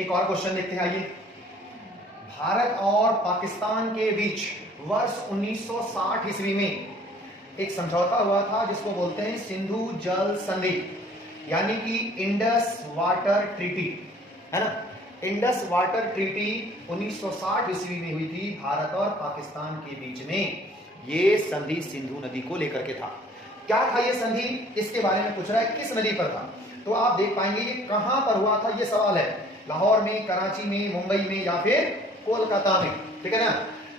एक और क्वेश्चन देखते हैं, आइए। भारत और पाकिस्तान के बीच वर्ष 1960 ईस्वी में एक समझौता हुआ था जिसको बोलते हैं सिंधु जल संधि, यानी कि इंडस वाटर ट्रीटी, है ना। इंडस वाटर ट्रीटी 1960 ईस्वी में हुई थी भारत और पाकिस्तान के बीच में। ये संधि सिंधु नदी को लेकर के था। क्या था ये संधि, इसके बारे में पूछ रहा है, किस नदी पर था। तो आप देख पाएंगे ये कहां पर हुआ था, ये सवाल है। लाहौर में, कराची में, मुंबई में या फिर कोलकाता में, ठीक है ना।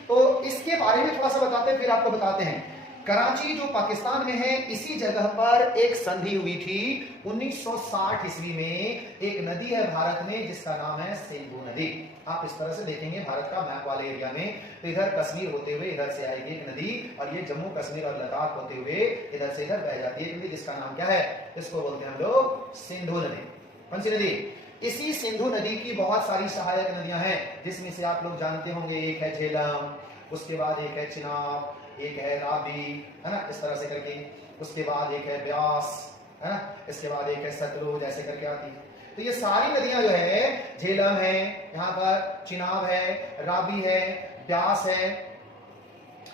तो इसके बारे में थोड़ा सा बताते हैं, फिर आपको बताते हैं। कराची जो पाकिस्तान में है, इसी जगह पर एक संधि हुई थी 1960 ईस्वी में। एक नदी है भारत में जिसका नाम है सिंधु नदी। आप इस तरह से देखेंगे भारत का मैप वाले एरिया में, तो इधर कश्मीर होते हुए इधर से आएगी एक नदी, और ये जम्मू कश्मीर और लद्दाख होते हुए इधर से इधर बह जाती है नदी, जिसका नाम क्या है, इसको बोलते हैं हम लोग सिंधु नदी। कौन सी नदी? इसी सिंधु नदी की बहुत सारी सहायक नदियां हैं, जिसमें से आप लोग जानते होंगे, एक है झेलम, उसके बाद एक है चिनाब, एक है रावी, है ना, इस तरह से करके। उसके बाद एक है ब्यास, है ना, इसके बाद एक है सतलुज, ऐसे करके आती है। तो ये सारी नदियां जो है, झेलम है, यहाँ पर चिनाब है, रावी है, ब्यास है,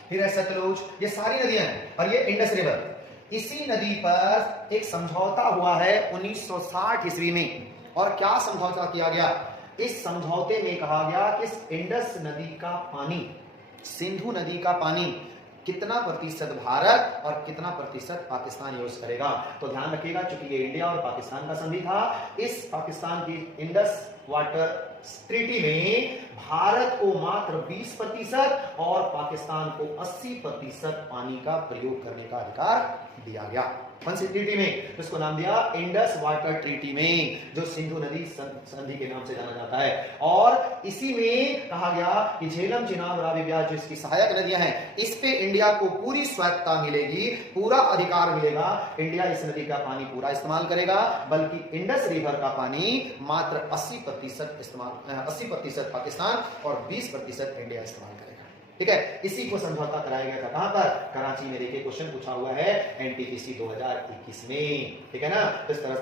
फिर है सतलुज, ये सारी नदियां हैं। और ये इंडस रिवर, इसी नदी पर एक समझौता हुआ है 1960 ईस्वी में। और क्या समझौता किया गया? इस समझौते में कहा गया कि इस इंडस नदी का पानी, सिंधु नदी का पानी कितना प्रतिशत भारत और कितना प्रतिशत पाकिस्तान यूज करेगा। तो ध्यान रखिएगा, चूंकि ये इंडिया और पाकिस्तान का संधि था, इस पाकिस्तान की इंडस वाटर ट्रीटी में भारत को मात्र 20% और पाकिस्तान को 80% पानी का प्रयोग करने का अधिकार दिया गया। कौन सी ट्रीटी में? तो इसको नाम दिया इंडस वाटर ट्रीटी में, जो सिंधु नदी संधि के नाम से जाना जाता है। और इसी में कहा गया कि झेलम, चिनाब, रावी, ब्यास जो इसकी सहायक नदियां हैं, इस पे इंडिया को पूरी स्वायत्तता मिलेगी, पूरा अधिकार मिलेगा। इंडिया इस नदी का पानी पूरा इस्तेमाल करेगा, बल्कि इंडस रिवर का पानी मात्र 80% पाकिस्तान और 20% इंडिया इस्तेमाल करेगा। ठीक है, इसी को समझौता कराया गया था। कहां पर? कराची में। देखिए क्वेश्चन पूछा हुआ है एनटीपीसी 2021 में, ठीक है ना। इस तरह से